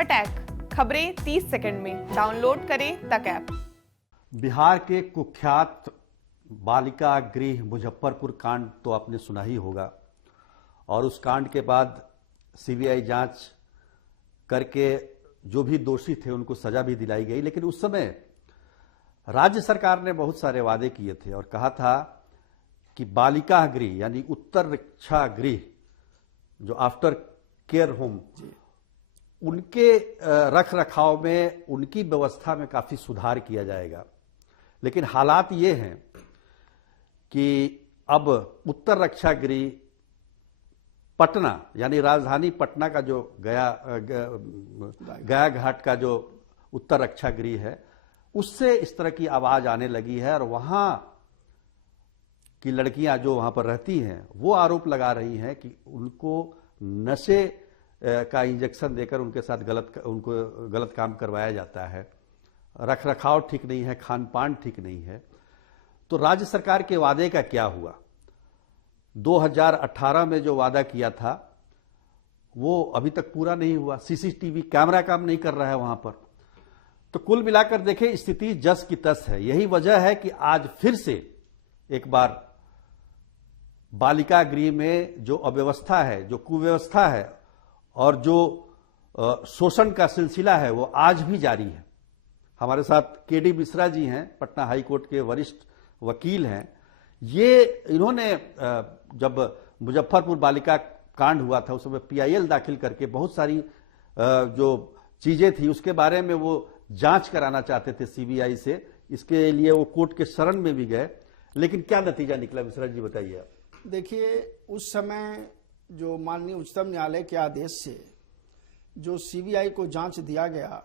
फटाक खबरें 30 सेकंड में। डाउनलोड करें तक ऐप। बिहार के कुख्यात बालिका गृह मुजफ्फरपुर कांड तो आपने सुना ही होगा, और उस कांड के बाद सीबीआई जांच करके जो भी दोषी थे उनको सजा भी दिलाई गई। लेकिन उस समय राज्य सरकार ने बहुत सारे वादे किए थे और कहा था कि बालिका गृह यानी उत्तर रक्षा गृह जो आफ्टर केयर होम, उनके रख रखाव में, उनकी व्यवस्था में काफी सुधार किया जाएगा। लेकिन हालात ये हैं कि अब उत्तर रक्षा गृह पटना यानी राजधानी पटना का जो गया घाट का जो उत्तर रक्षा गृह है, उससे इस तरह की आवाज आने लगी है और वहां की लड़कियां जो वहां पर रहती हैं वो आरोप लगा रही हैं कि उनको नशे का इंजेक्शन देकर उनके साथ उनको गलत काम करवाया जाता है, रख रखाव ठीक नहीं है, खान पान ठीक नहीं है। तो राज्य सरकार के वादे का क्या हुआ? 2018 में जो वादा किया था वो अभी तक पूरा नहीं हुआ। सीसीटीवी कैमरा काम नहीं कर रहा है वहां पर। तो कुल मिलाकर देखें, स्थिति जस की तस है। यही वजह है कि आज फिर से एक बार बालिका गृह में जो अव्यवस्था है, जो कुव्यवस्था है और जो शोषण का सिलसिला है वो आज भी जारी है। हमारे साथ केडी मिश्रा जी हैं, पटना हाई कोर्ट के वरिष्ठ वकील हैं। ये इन्होंने जब मुजफ्फरपुर बालिका कांड हुआ था उस समय पीआईएल दाखिल करके बहुत सारी जो चीजें थी उसके बारे में वो जांच कराना चाहते थे सीबीआई से। इसके लिए वो कोर्ट के शरण में भी गए, लेकिन क्या नतीजा निकला? मिश्रा जी बताइए आप। देखिए, उस समय जो माननीय उच्चतम न्यायालय के आदेश से जो सीबीआई को जांच दिया गया,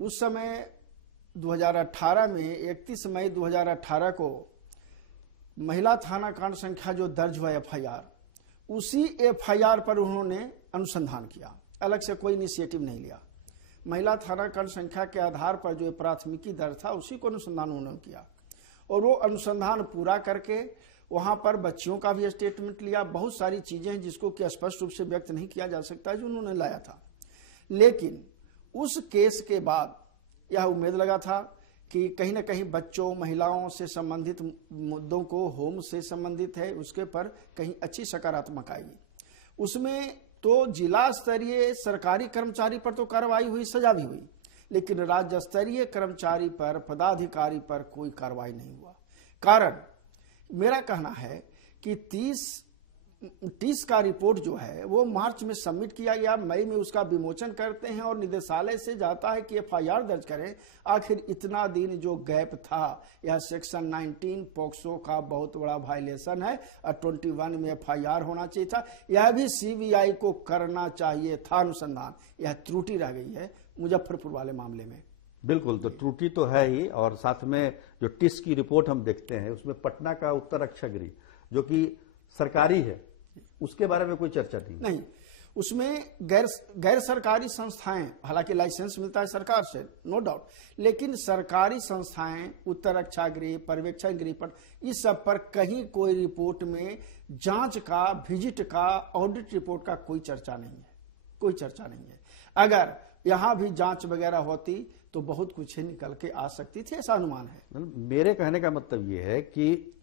उस समय 2018 में 31 मई 2018 को महिला थाना कांड संख्या जो दर्ज हुआ एफआईआर, उसी एफआईआर पर उन्होंने अनुसंधान किया, अलग से कोई इनिशिएटिव नहीं लिया। महिला थाना कांड संख्या के आधार पर जो प्राथमिकी दर्ज था उसी को अनुसंधान उन्होंने किया, और वो अनुसंधान पूरा करके वहां पर बच्चियों का भी स्टेटमेंट लिया। बहुत सारी चीजें हैं जिसको कि स्पष्ट रूप से व्यक्त नहीं किया जा सकता जो उन्होंने लाया था। लेकिन उस केस के बाद यह उम्मीद लगा था कि कहीं ना कहीं बच्चों, महिलाओं से संबंधित मुद्दों को, होम से संबंधित है, उसके पर कहीं अच्छी सकारात्मक आएगी। उसमें तो जिला स्तरीय सरकारी कर्मचारी पर तो कार्रवाई हुई, सजा भी हुई, लेकिन राज्य स्तरीय कर्मचारी पर, पदाधिकारी पर कोई कार्रवाई नहीं हुआ। कारण मेरा कहना है कि 30 का रिपोर्ट जो है वो मार्च में सबमिट किया गया, मई में उसका विमोचन करते हैं और निदेशालय से जाता है कि एफआईआर दर्ज करें। आखिर इतना दिन जो गैप था, यह सेक्शन 19 पॉक्सो का बहुत बड़ा वायलेशन है और 21 में एफआईआर होना चाहिए था। यह भी सीबीआई को करना चाहिए था अनुसंधान। यह त्रुटि रह गई है मुजफ्फरपुर वाले मामले में। बिल्कुल, तो त्रुटि तो है ही, और साथ में जो टिस की रिपोर्ट हम देखते हैं उसमें पटना का उत्तर रक्षा गृह जो कि सरकारी है, उसके बारे में कोई चर्चा नहीं। उसमें गैर सरकारी संस्थाएं, हालांकि लाइसेंस मिलता है सरकार से, नो डाउट, लेकिन सरकारी संस्थाएं, उत्तर रक्षा गृह, पर्यवेक्षण गृह पर, इस सब पर कहीं कोई रिपोर्ट में जांच का, विजिट का, ऑडिट रिपोर्ट का कोई चर्चा नहीं है, कोई चर्चा नहीं है। अगर यहां भी जांच वगैरह होती तो बहुत कुछ निकल के आ सकती थी, ऐसा अनुमान है। मेरे कहने का मतलब यह है कि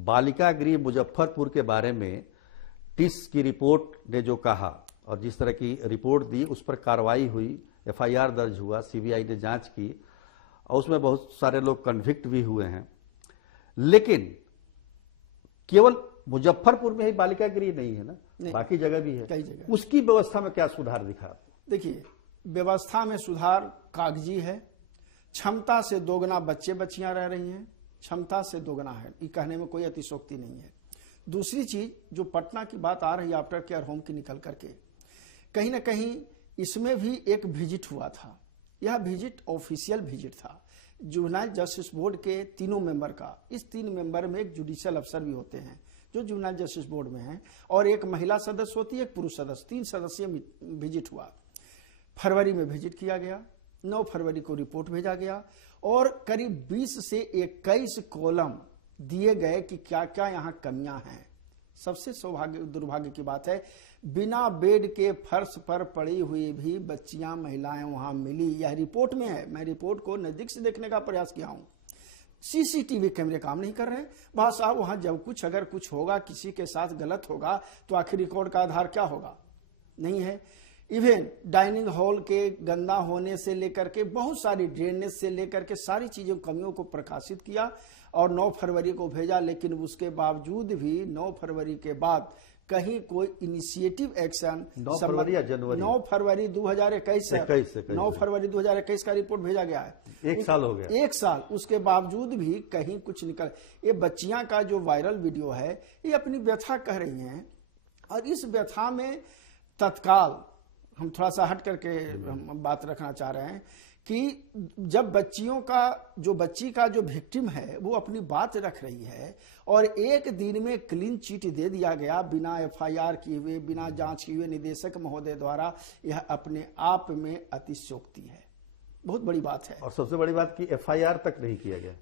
बालिका गृह मुजफ्फरपुर के बारे में टिस की रिपोर्ट ने जो कहा और जिस तरह की रिपोर्ट दी उस पर कार्रवाई हुई, एफआईआर दर्ज हुआ, सीबीआई ने जांच की और उसमें बहुत सारे लोग कन्विक्ट भी हुए हैं। लेकिन केवल मुजफ्फरपुर में ही बालिका गृह नहीं है ना, बाकी जगह भी है। कई जगह उसकी व्यवस्था में क्या सुधार दिखा? देखिए, व्यवस्था में सुधार कागजी है। क्षमता से दोगुना बच्चे बच्चियां रह रही हैं, क्षमता से दोगुना है, ये कहने में कोई अतिशोक्ति नहीं है। दूसरी चीज जो पटना की बात आ रही है आफ्टर केयर होम की निकल करके, कहीं ना कहीं इसमें भी एक विजिट हुआ था। यह विजिट ऑफिशियल विजिट था जुवेनाइल जस्टिस बोर्ड के 3 मेंबर का। इस 3 मेंबर में एक जुडिशियल अफसर भी होते हैं जो जुवेनाइल जस्टिस बोर्ड में हैं, और एक महिला सदस्य होती है, एक पुरुष सदस्य, 3 सदस्यीय विजिट हुआ। फरवरी में विजिट किया गया, 9 फरवरी को रिपोर्ट भेजा गया और करीब 20 से 21 कॉलम दिए गए कि क्या क्या यहाँ कमियां हैं। सबसे दुर्भाग्य की बात है, बिना बेड के फर्श पर पड़ी हुई भी बच्चियां महिलाएं वहां मिली। यह रिपोर्ट में है, मैं रिपोर्ट को नजदीक से देखने का प्रयास किया हूं। सीसीटीवी कैमरे काम नहीं कर रहे हैं। बात साहब वहां जब कुछ अगर कुछ होगा, किसी के साथ गलत होगा तो आखिर रिकॉर्ड का आधार क्या होगा? नहीं है। इवन डाइनिंग हॉल के गंदा होने से लेकर के बहुत सारी ड्रेनेज से लेकर के सारी चीजों कमियों को प्रकाशित किया और 9 फरवरी को भेजा। लेकिन उसके बावजूद भी 9 फरवरी के बाद कहीं कोई इनिशिएटिव एक्शन 9 फरवरी या जनवरी 9 फरवरी 2021 9 फरवरी 2021 का रिपोर्ट भेजा गया है। 1 साल हो गया। 1 साल, उसके बावजूद भी कहीं कुछ निकल। ये बच्चियां का जो वायरल वीडियो है ये अपनी व्यथा कह रही हैं और इस व्यथा में तत्काल हम थोड़ा सा हट करके हम बात रखना चाह रहे हैं कि जब बच्ची का जो विक्टिम है वो अपनी बात रख रही है और एक दिन में क्लीन चिट दे दिया गया बिना एफआईआर किए हुए, बिना जांच किए हुए निदेशक महोदय द्वारा, यह अपने आप में अतिशयोक्ति है। बहुत बड़ी बात है। और सबसे बड़ी बात कि एफआईआर तक नहीं किया गया।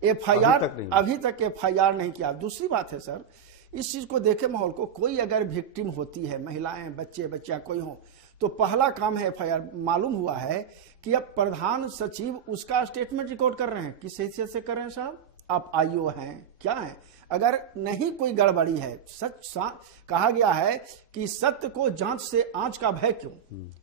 अभी तक एफआईआर नहीं किया। दूसरी बात है सर, इस चीज को देखे माहौल को, कोई अगर विक्टिम होती है, महिलाएं, बच्चियां कोई हो, तो पहला काम है एफआईआर। मालूम हुआ है कि अब प्रधान सचिव उसका स्टेटमेंट रिकॉर्ड कर रहे हैं। किस हैसियत से कर रहे हैं साहब? आप आईओ हैं, क्या है? अगर नहीं कोई गड़बड़ी है, कहा गया है कि सत्य को जांच से आंच का भय क्यों,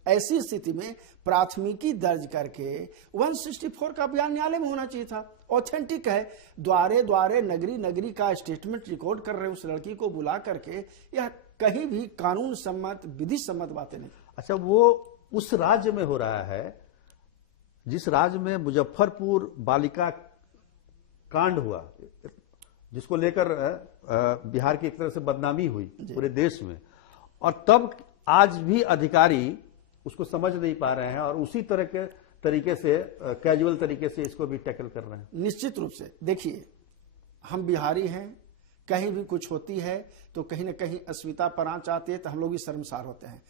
ऐसी स्थिति में प्राथमिकी दर्ज करके 164 का बयान न्यायालय में होना चाहिए था। ऑथेंटिक है, द्वारे द्वारे नगरी नगरी का स्टेटमेंट रिकॉर्ड कर रहे उस लड़की को बुला करके, यह कहीं भी कानून सम्मत, विधि सम्मत बातें नहीं। अच्छा, वो उस राज्य में हो रहा है जिस राज्य में मुजफ्फरपुर बालिका कांड हुआ, जिसको लेकर बिहार की एक तरह से बदनामी हुई पूरे देश में, और तब आज भी अधिकारी उसको समझ नहीं पा रहे हैं और उसी तरह के तरीके से, कैजुअल तरीके से इसको भी टैकल कर रहे हैं। निश्चित रूप से देखिए, हम बिहारी हैं, कहीं भी कुछ होती है तो कहीं ना कहीं अस्मिता पर आंच आती है तो हम लोग भी शर्मसार होते हैं।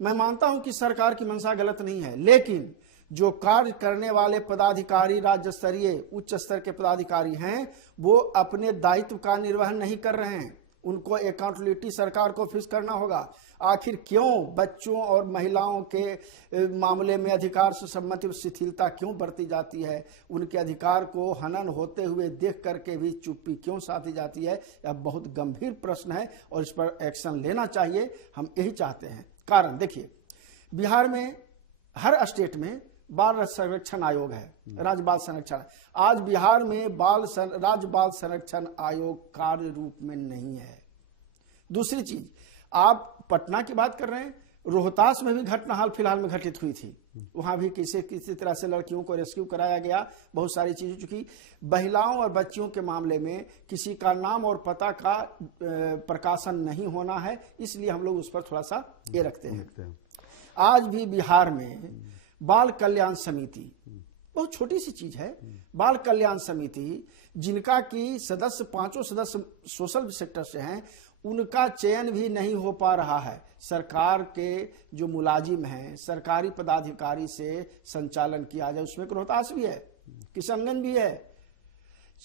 मैं मानता हूं कि सरकार की मंशा गलत नहीं है, लेकिन जो कार्य करने वाले पदाधिकारी, राज्य स्तरीय उच्च स्तर के पदाधिकारी हैं, वो अपने दायित्व का निर्वहन नहीं कर रहे हैं। उनको अकाउंटेबिलिटी सरकार को फिक्स करना होगा। आखिर क्यों बच्चों और महिलाओं के मामले में अधिकार से संबंधित शिथिलता क्यों बरती जाती है? उनके अधिकार को हनन होते हुए देख करके भी चुप्पी क्यों साधी जाती है? यह बहुत गंभीर प्रश्न है और इस पर एक्शन लेना चाहिए। हम यही चाहते हैं। कारण देखिए, बिहार में हर स्टेट में बाल संरक्षण आयोग है, राज्य बाल संरक्षण। आज बिहार में राज्य बाल संरक्षण आयोग कार्य रूप में नहीं है। दूसरी चीज, आप पटना की बात कर रहे हैं, रोहतास में भी घटना हाल फिलहाल में घटित हुई थी। वहां भी किसी तरह से लड़कियों को रेस्क्यू कराया गया। बहुत सारी चीजें, चूंकि महिलाओं और बच्चियों के मामले में किसी का नाम और पता का प्रकाशन नहीं होना है, इसलिए हम लोग उस पर थोड़ा सा ये रखते हैं। आज भी बिहार में बाल कल्याण समिति, बहुत छोटी सी चीज है, बाल कल्याण समिति, जिनका की सदस्य 5 सदस्य सोशल सेक्टर से हैं, उनका चयन भी नहीं हो पा रहा है। सरकार के जो मुलाजिम हैं, सरकारी पदाधिकारी से संचालन किया जाए। उसमें रोहतास भी है, किशनगंज भी है।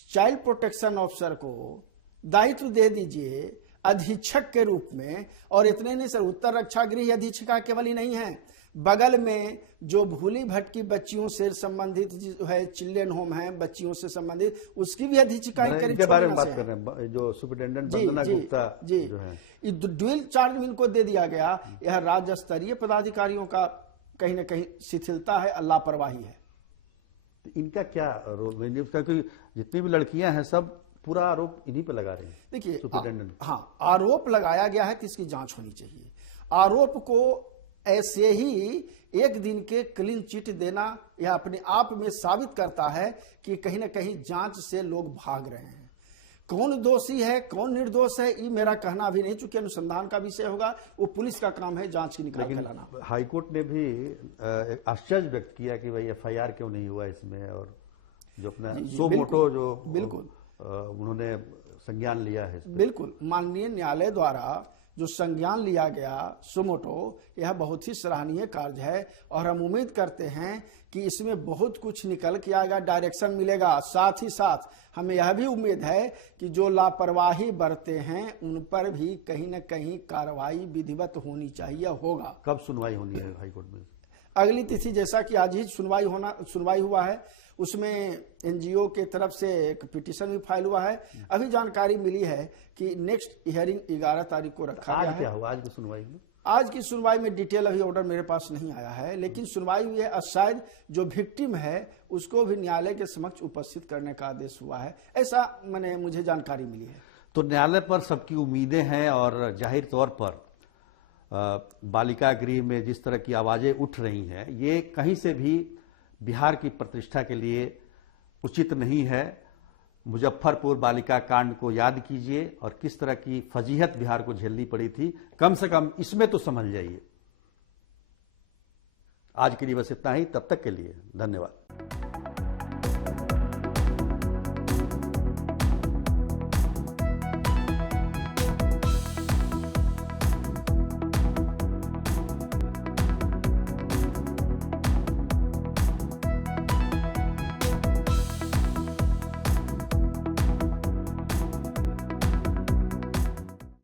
चाइल्ड प्रोटेक्शन ऑफिसर को दायित्व दे दीजिए अधीक्षक के रूप में। और इतने नहीं सर, उत्तर रक्षा गृह अधीक्षिका केवल ही नहीं है, बगल में जो भूली भटकी बच्चियों से संबंधित जो है चिल्ड्रन होम है, बच्चियों से संबंधित, उसकी भी अधीक्षिका के बारे में बात कर रहे हैं। जो सुपरिटेंडेंट वंदना गुप्ता जो है, ड्यूल चार्ज इनको दे दिया गया। यह राज्य स्तरीय पदाधिकारियों का कहीं ना कहीं शिथिलता है, लापरवाही है। इनका क्या रोल? क्योंकि जितनी भी लड़कियां हैं सब पूरा आरोप इन्हीं पे लगा रहे हैं। देखिए, सुपरिटेंडेंट, हाँ, आरोप लगाया गया है तो इसकी जांच होनी चाहिए। आरोप को ऐसे ही एक दिन के क्लीन चिट देना यह अपने आप में साबित करता है कि कहीं ना कहीं जांच से लोग भाग रहे हैं। कौन दोषी है, कौन निर्दोष है, ये मेरा कहना अभी नहीं, चूंकि अनुसंधान का विषय होगा, वो पुलिस का काम है जांच की निकाल के लाना। हाईकोर्ट ने भी आश्चर्य व्यक्त किया कि भाई एफआईआर क्यों नहीं हुआ इसमें, और जो अपना सो मोटो जो बिल्कुल उन्होंने संज्ञान लिया है। बिल्कुल, माननीय न्यायालय द्वारा जो संज्ञान लिया गया सुमोटो, यह बहुत ही सराहनीय कार्य है और हम उम्मीद करते हैं कि इसमें बहुत कुछ निकल के आएगा, डायरेक्शन मिलेगा। साथ ही साथ हमें यह भी उम्मीद है कि जो लापरवाही बरते हैं उन पर भी कहीं न कहीं कार्रवाई विधिवत होनी चाहिए, होगा। कब सुनवाई होनी है हाईकोर्ट में? अगली तिथि, जैसा कि आज ही सुनवाई हुआ है, उसमें एनजीओ के तरफ से एक पिटीशन भी फाइल हुआ है। अभी जानकारी मिली है कि नेक्स्ट हियरिंग 11 तारीख को रखा गया है। आज क्या हुआ आज की सुनवाई में? आज की सुनवाई में डिटेल अभी ऑर्डर मेरे पास नहीं आया है, लेकिन सुनवाई हुई है और शायद जो विक्टिम है उसको भी न्यायालय के समक्ष उपस्थित करने का आदेश हुआ है, ऐसा मुझे जानकारी मिली है। तो न्यायालय पर सबकी उम्मीदें हैं और जाहिर तौर पर बालिका गृह में जिस तरह की आवाजें उठ रही हैं, ये कहीं से भी बिहार की प्रतिष्ठा के लिए उचित नहीं है। मुजफ्फरपुर बालिका कांड को याद कीजिए और किस तरह की फजीहत बिहार को झेलनी पड़ी थी, कम से कम इसमें तो समझ जाइए। आज के लिए बस इतना ही, तब तक के लिए धन्यवाद।